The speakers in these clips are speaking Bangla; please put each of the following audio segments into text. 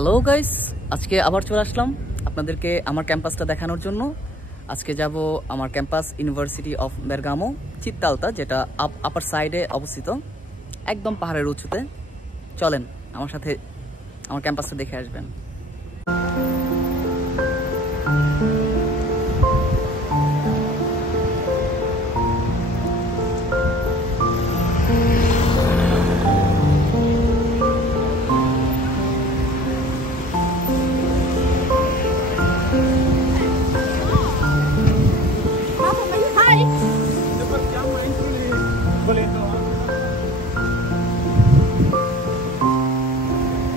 হ্যালো গাইস, আজকে আবার চলে আসলাম আপনাদেরকে আমার ক্যাম্পাসটা দেখানোর জন্য। আজকে যাব আমার ক্যাম্পাস ইউনিভার্সিটি অফ বেরগামো চিত্তালতা, যেটা আপার সাইডে অবস্থিত, একদম পাহাড়ের উঁচুতে। চলেন আমার সাথে আমার ক্যাম্পাসটা দেখে আসবেন।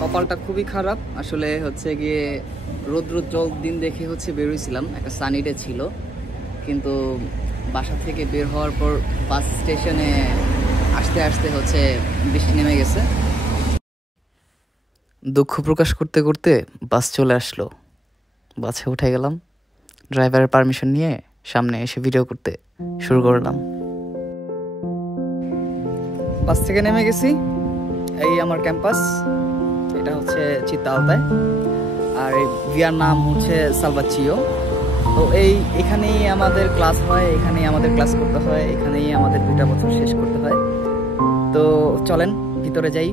কপালটা খুবই খারাপ আসলে, হচ্ছে গিয়ে রৌদ্রোজ্জ্বল দিন দেখে বেরোইছিলাম, একটা সানি ডে ছিল, কিন্তু বাসা থেকে বের হওয়ার পর বাস স্টেশনে আসতে আসতে বৃষ্টি নেমে গেছে। দুঃখ প্রকাশ করতে করতে বাস চলে আসলো, বাসে উঠে গেলাম, ড্রাইভারের পারমিশন নিয়ে সামনে এসে ভিডিও করতে শুরু করলাম। বাস থেকে নেমে গেছি, এই আমার ক্যাম্পাস, এটা হচ্ছে চিত্তালতায়, আর ভিয়ার নাম হচ্ছে সালভাচিও। তো এখানেই আমাদের ক্লাস হয়, এখানেই আমাদের ক্লাস করতে হয়, এখানেই আমাদের 2টা বছর শেষ করতে হয়। তো চলেন ভিতরে যাই।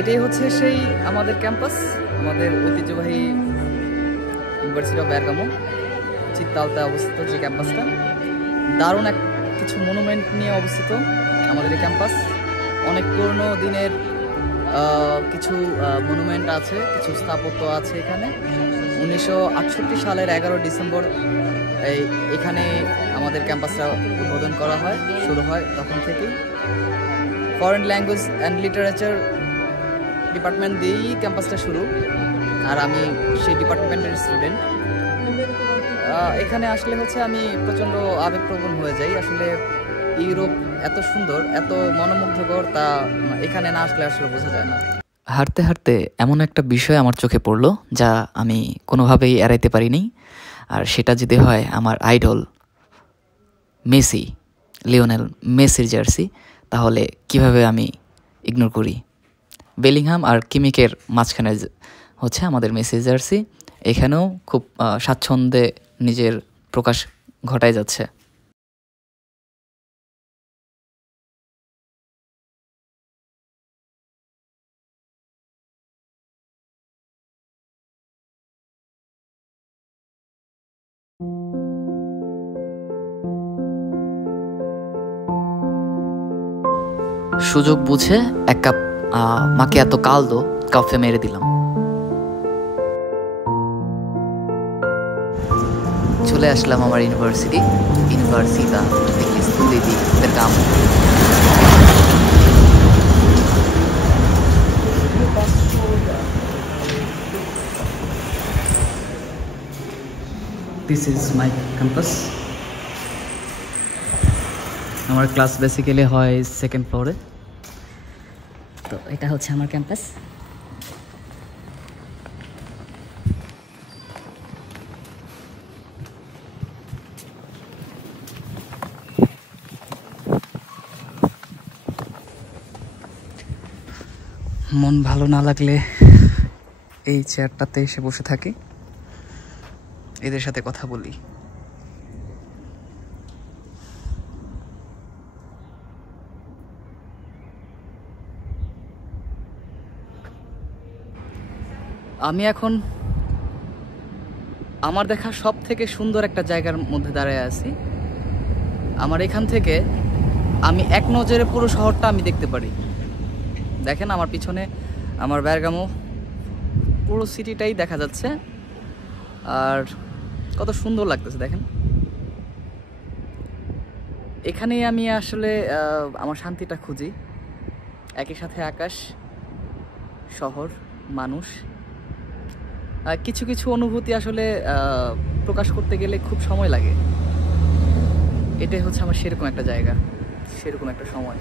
এটাই হচ্ছে সেই আমাদের ক্যাম্পাস, আমাদের ঐতিহ্যবাহী ইউনিভার্সিটি অফ বেরগামো চিত্তালতায় অবস্থিত যে ক্যাম্পাসটা। দারুণ কিছু মনুমেন্ট নিয়ে অবস্থিত আমাদের এই ক্যাম্পাস। অনেক পুরনো দিনের কিছু মনুমেন্ট আছে, কিছু স্থাপত্য আছে এখানে। 1968 সালের 11 ডিসেম্বর এখানে আমাদের ক্যাম্পাসটা উদ্বোধন করা হয়, শুরু হয় তখন থেকেই। Foreign language and literature department দিয়েই ক্যাম্পাসটা শুরু, আর আমি সেই ডিপার্টমেন্টের স্টুডেন্ট। এখানে আসলে আমি প্রচণ্ড আবেগপ্রবণ হয়ে যাই। আসলে ইউরোপ এত সুন্দর, এত মনোমুগ্ধকর, তা এখানে না আসলে বোঝা যায় না। হাঁটতে হাঁটতে এমন একটা বিষয় আমার চোখে পড়লো যা আমি কোনোভাবেই এড়াইতে পারিনি, আর সেটা যদি হয় আমার আইডল মেসি, লিওনেল মেসির জার্সি, তাহলে কিভাবে আমি ইগনোর করি। বেলিংহাম আর কিমিকের মাঝখানে হচ্ছে আমাদের মেসি জার্সি, এখানেও খুব স্বাচ্ছন্দ্যে নিজের প্রকাশ ঘটায় যাচ্ছে। সুযোগ বুঝে এক কাপ মাকে এত কালদো কাফে মেরে দিলাম। চলে আসলাম আমার ইউনিভার্সিটা degli Studi di Bergamo। This is my campus. আমার ক্লাস বেসিক্যালি হয় 2nd ফ্লোরে। তো এটা হচ্ছে আমার ক্যাম্পাস। মন ভালো না লাগলে এই চেয়ারটাতে এসে বসে থাকি, এদের সাথে কথা বলি। আমি এখন আমার দেখা সব থেকে সুন্দর একটা জায়গার মধ্যে দাঁড়িয়ে আছি। আমার এখান থেকে আমি এক নজরে পুরো শহরটা আমি দেখতে পারি। দেখেন আমার পিছনে আমার বেরগামো পুরো সিটিটাই দেখা যাচ্ছে, আর কত সুন্দর লাগতেছে দেখেন। এখানেই আমি আসলে আমার শান্তিটা খুঁজি। একই সাথে আকাশ, শহর, মানুষ, কিছু কিছু অনুভূতি আসলে প্রকাশ করতে গেলে খুব সময় লাগে। এটাই হচ্ছে আমার সেরকম একটা জায়গা, সেরকম একটা সময়।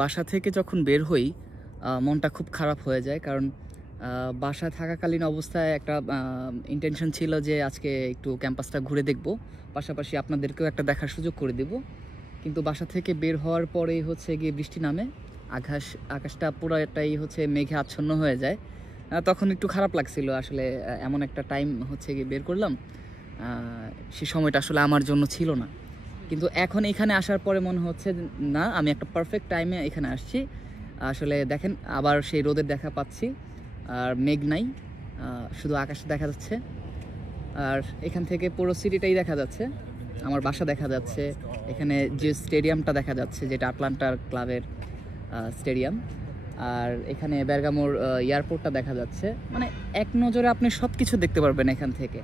বাসা থেকে যখন বের হই মনটা খুব খারাপ হয়ে যায়, কারণ বাসায় থাকাকালীন অবস্থায় একটা ইন্টেনশন ছিল যে আজকে একটু ক্যাম্পাসটা ঘুরে দেখব, পাশাপাশি আপনাদেরকেও একটা দেখার সুযোগ করে দেব। কিন্তু বাসা থেকে বের হওয়ার পরেই হচ্ছে গিয়ে বৃষ্টি নামে, আকাশটা পুরোটাই হচ্ছে মেঘে আচ্ছন্ন হয়ে যায়। তখন একটু খারাপ লাগছিল আসলে, এমন একটা টাইম হচ্ছে গিয়ে বের করলাম, সে সময়টা আসলে আমার জন্য ছিল না। কিন্তু এখন এখানে আসার পরে মনে হচ্ছে না, আমি একটা পারফেক্ট টাইমে এখানে আসছি। আসলে দেখেন আবার সেই রোদের দেখা পাচ্ছি, আর মেঘ নাই, শুধু আকাশ দেখা যাচ্ছে। আর এখান থেকে পুরো সিটিটাই দেখা যাচ্ছে, আমার বাসা দেখা যাচ্ছে, এখানে যে স্টেডিয়ামটা দেখা যাচ্ছে যেটা আটলান্টার ক্লাবের স্টেডিয়াম, আর এখানে বেরগামোর এয়ারপোর্টটা দেখা যাচ্ছে। মানে এক নজরে আপনি সব কিছু দেখতে পারবেন এখান থেকে।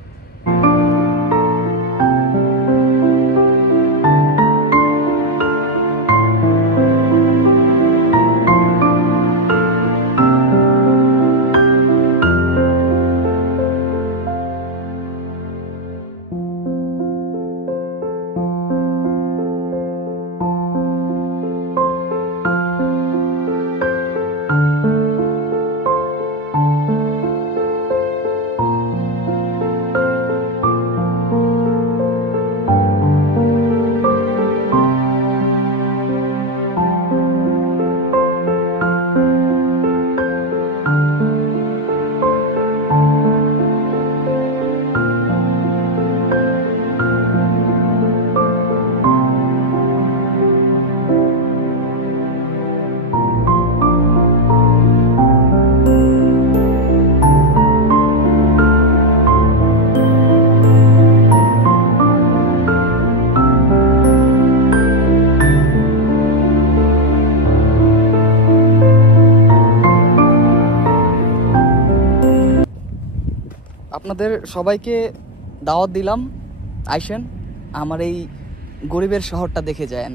আপনাদের সবাইকে দাওয়াত দিলাম, আইসেন আমার এই গরিবের শহরটা দেখে যান।